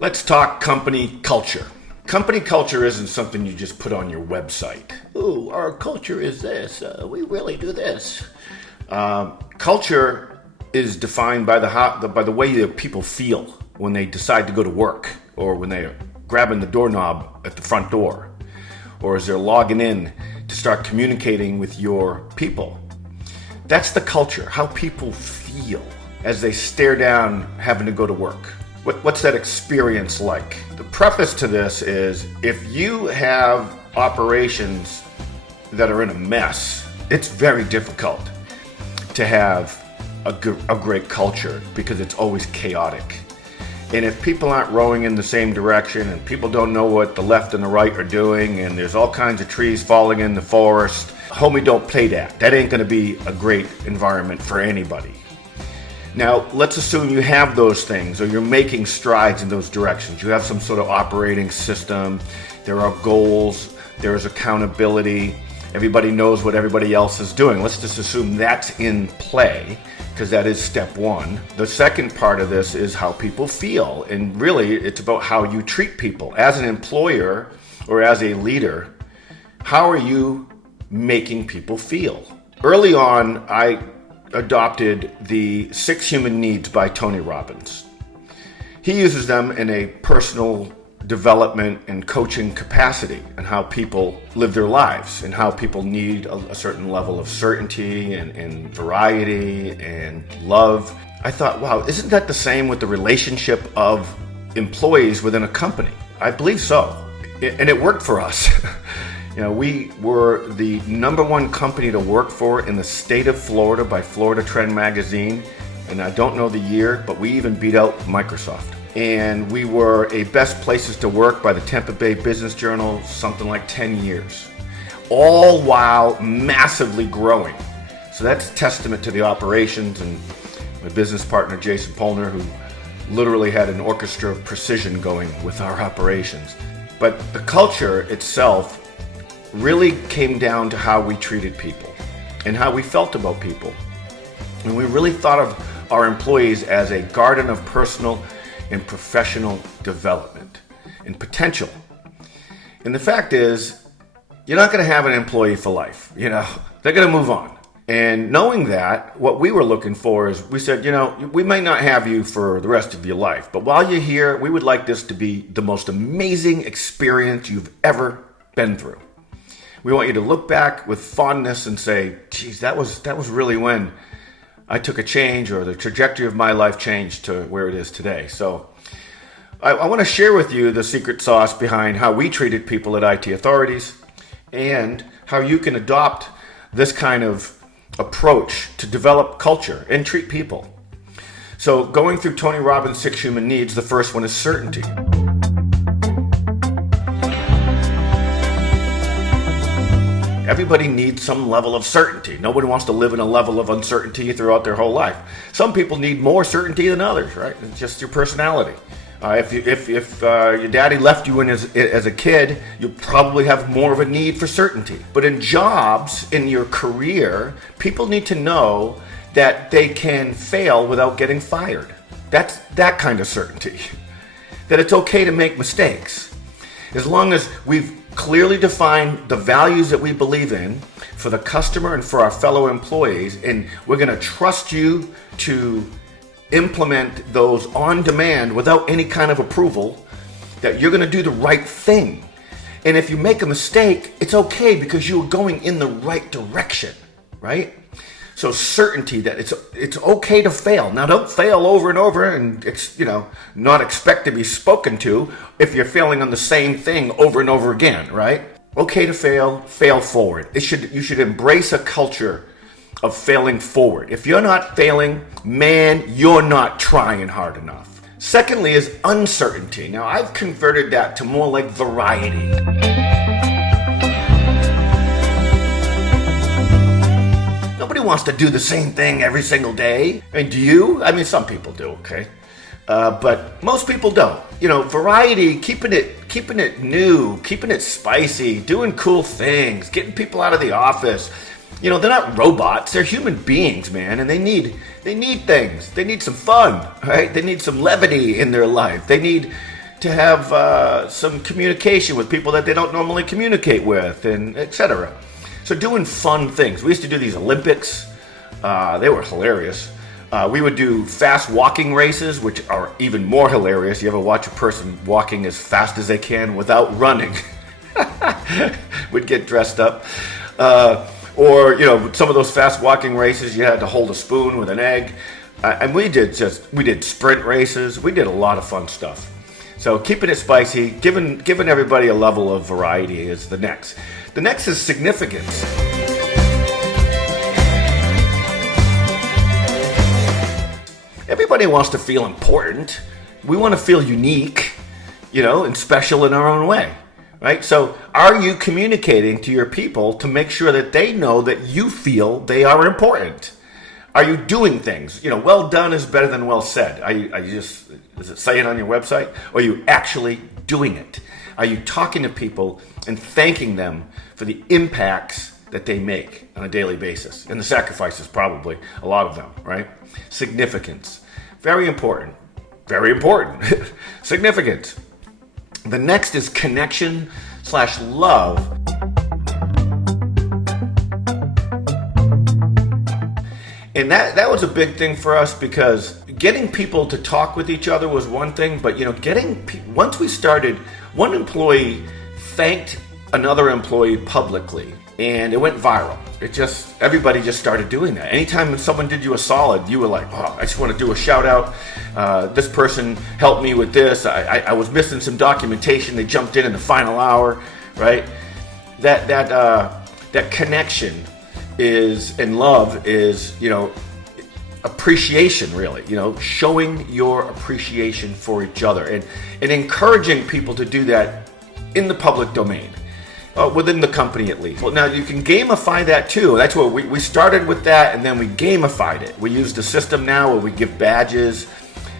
Let's talk company culture. Company culture isn't something you just put on your website. Ooh, our culture is this. We really do this. Culture is defined by the way that people feel when they decide to go to work, or when they're grabbing the doorknob at the front door, or as they're logging in to start communicating with your people. That's the culture, how people feel as they stare down having to go to work. What's that experience like? The preface to this is, if you have operations that are in a mess, it's very difficult to have a great culture, because it's always chaotic. And if people aren't rowing in the same direction, and people don't know what the left and the right are doing, and there's all kinds of trees falling in the forest, homie, don't play that. That ain't going to be a great environment for anybody. Now, let's assume you have those things, or you're making strides in those directions. You have some sort of operating system. There are goals. There is accountability. Everybody knows what everybody else is doing. Let's just assume that's in play, because that is step one. The second part of this is how people feel. And really, it's about how you treat people. As an employer or as a leader, how are you making people feel? Early on, I adopted the 6 Human Needs by Tony Robbins. He uses them in a personal development and coaching capacity, and how people live their lives, and how people need a certain level of certainty and variety and love. I thought, wow, isn't that the same with the relationship of employees within a company? I believe so. And it worked for us. We were the #1 company to work for in the state of Florida by Florida Trend Magazine. And I don't know the year, but we even beat out Microsoft. And we were a best places to work by the Tampa Bay Business Journal, something like 10 years. All while massively growing. So that's a testament to the operations and my business partner, Jason Polner, who literally had an orchestra of precision going with our operations. But the culture itself really came down to how we treated people and how we felt about people. And we really thought of our employees as a garden of personal and professional development and potential. And the fact is, you're not going to have an employee for life. They're going to move on. And knowing that, what we were looking for is, we said, we might not have you for the rest of your life, but while you're here, we would like this to be the most amazing experience you've ever been through. We want you to look back with fondness and say, geez, that was really when I took a change, or the trajectory of my life changed to where it is today. So I want to share with you the secret sauce behind how we treated people at IT Authorities, and how you can adopt this kind of approach to develop culture and treat people. So going through Tony Robbins' 6 Human Needs, the first one is certainty. Everybody needs some level of certainty. Nobody wants to live in a level of uncertainty throughout their whole life. Some people need more certainty than others, right? It's just your personality. If your daddy left you as a kid, you probably have more of a need for certainty. But in jobs, in your career, people need to know that they can fail without getting fired. That's that kind of certainty. That it's okay to make mistakes. As long as we've clearly defined the values that we believe in for the customer and for our fellow employees, and we're going to trust you to implement those on demand without any kind of approval, that you're going to do the right thing. And if you make a mistake, it's okay, because you're going in the right direction, right? So certainty that it's okay to fail. Now, don't fail over and over and not expect to be spoken to if you're failing on the same thing over and over again, right? Okay to fail forward. You should embrace a culture of failing forward. If you're not failing, man, you're not trying hard enough. Secondly is uncertainty. Now, I've converted that to more like variety. Nobody wants to do the same thing every single day. And do you? I mean, some people do, okay? But most people don't. Variety, keeping it new, keeping it spicy, doing cool things, getting people out of the office. They're not robots. They're human beings, man, and they need things. They need some fun, right? They need some levity in their life. They need to have some communication with people that they don't normally communicate with, and etc. So doing fun things. We used to do these Olympics. They were hilarious. We would do fast walking races, which are even more hilarious. You ever watch a person walking as fast as they can without running? We'd get dressed up. Or, you know, some of those fast walking races, you had to hold a spoon with an egg. And we did sprint races. We did a lot of fun stuff. So keeping it spicy, giving everybody a level of variety is the next. The next is significance. Everybody wants to feel important. We want to feel unique, you know, and special in our own way, right? So are you communicating to your people to make sure that they know that you feel they are important? Are you doing things? You know, well done is better than well said. Does it say it on your website? Or are you actually doing it? Are you talking to people and thanking them for the impacts that they make on a daily basis? And the sacrifices, probably, a lot of them, right? Significance. Very important. Very important. Significance. The next is connection/love. And that was a big thing for us, because getting people to talk with each other was one thing, but, you know, once we started, one employee thanked another employee publicly, and it went viral. Everybody just started doing that. Anytime someone did you a solid, you were like, oh, I just want to do a shout out. This person helped me with this. I was missing some documentation. They jumped in the final hour, right? That connection and love is, you know, appreciation, really, you know, showing your appreciation for each other and encouraging people to do that in the public domain, within the company at least. Well, now you can gamify that too. That's what we started with that, and then we gamified it. We used a system now where we give badges,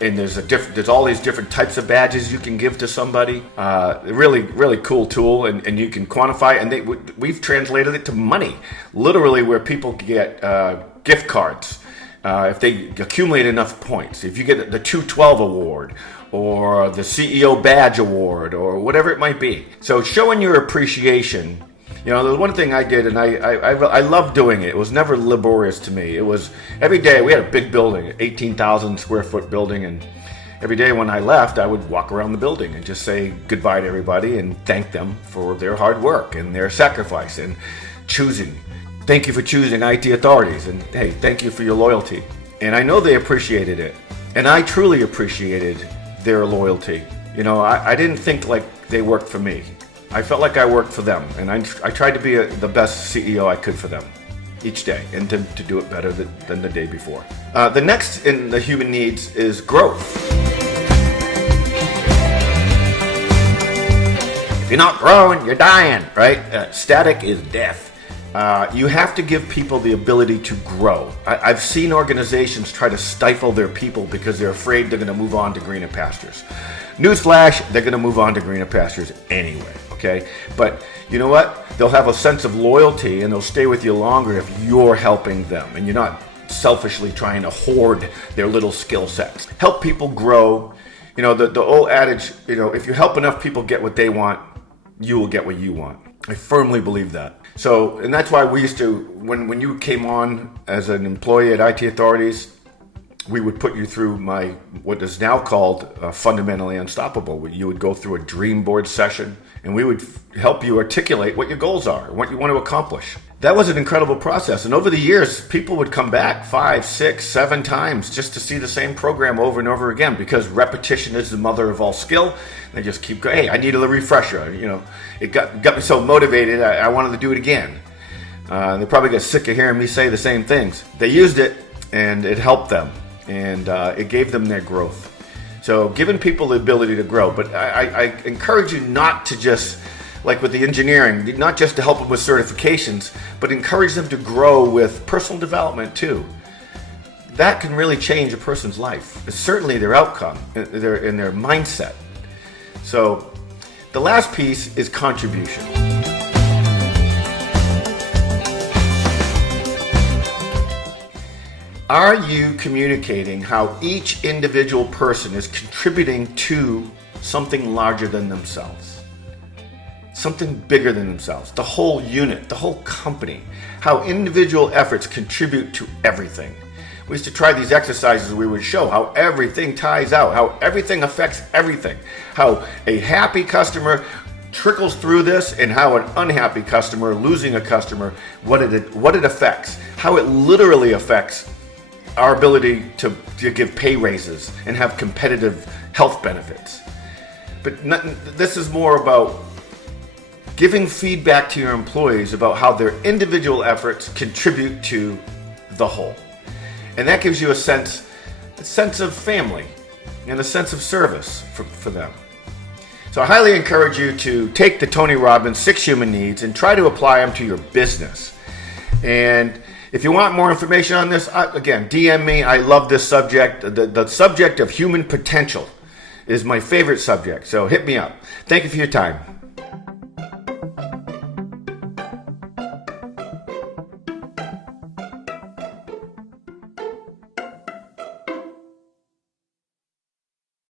and there's all these different types of badges you can give to somebody. Really, really cool tool, and you can quantify. And we've translated it to money, literally, where people get gift cards if they accumulate enough points. If you get the 212 award or the CEO badge award or whatever it might be. So showing your appreciation. You know, the one thing I did, and I love doing it. It was never laborious to me. It was every day. We had a big building, 18,000 square foot building, and every day when I left, I would walk around the building and just say goodbye to everybody and thank them for their hard work and their sacrifice and choosing. Thank you for choosing IT Authorities, and hey, thank you for your loyalty. And I know they appreciated it, and I truly appreciated their loyalty. You know, I didn't think like they worked for me. I felt like I worked for them, and I tried to be the best CEO I could for them each day, and to do it better than the day before. The next in the human needs is growth. If you're not growing, you're dying, right? Static is death. You have to give people the ability to grow. I've seen organizations try to stifle their people because they're afraid they're going to move on to greener pastures. Newsflash, they're going to move on to greener pastures anyway. Okay, but you know what? They'll have a sense of loyalty, and they'll stay with you longer if you're helping them and you're not selfishly trying to hoard their little skill sets. Help people grow. You know, the old adage, you know, if you help enough people get what they want, you will get what you want. I firmly believe that. So, and that's why we used to, when you came on as an employee at IT Authorities, we would put you through what is now called Fundamentally Unstoppable. You would go through a dream board session, and we would help you articulate what your goals are, what you want to accomplish. That was an incredible process. And over the years, people would come back 5, 6, 7 times just to see the same program over and over again, because repetition is the mother of all skill. They just keep going, hey, I need a refresher. You know, it got me so motivated, I wanted to do it again. They probably got sick of hearing me say the same things. They used it, and it helped them. And it gave them their growth. So giving people the ability to grow. But I encourage you not to just, like with the engineering, not just to help them with certifications, but encourage them to grow with personal development too. That can really change a person's life. It's certainly their outcome, in their mindset. So the last piece is contribution. Are you communicating how each individual person is contributing to something larger than themselves, something bigger than themselves, the whole unit, the whole company, how individual efforts contribute to everything. We used to try these exercises. We would show how everything ties out, how everything affects everything, how a happy customer trickles through this, and how an unhappy customer, losing a customer, what it affects, how it literally affects our ability to give pay raises and have competitive health benefits. But this is more about giving feedback to your employees about how their individual efforts contribute to the whole. And that gives you a sense of family and a sense of service for them. So I highly encourage you to take the Tony Robbins 6 Human Needs and try to apply them to your business. And if you want more information on this, again, DM me. I love this subject. The subject of human potential is my favorite subject. So hit me up. Thank you for your time.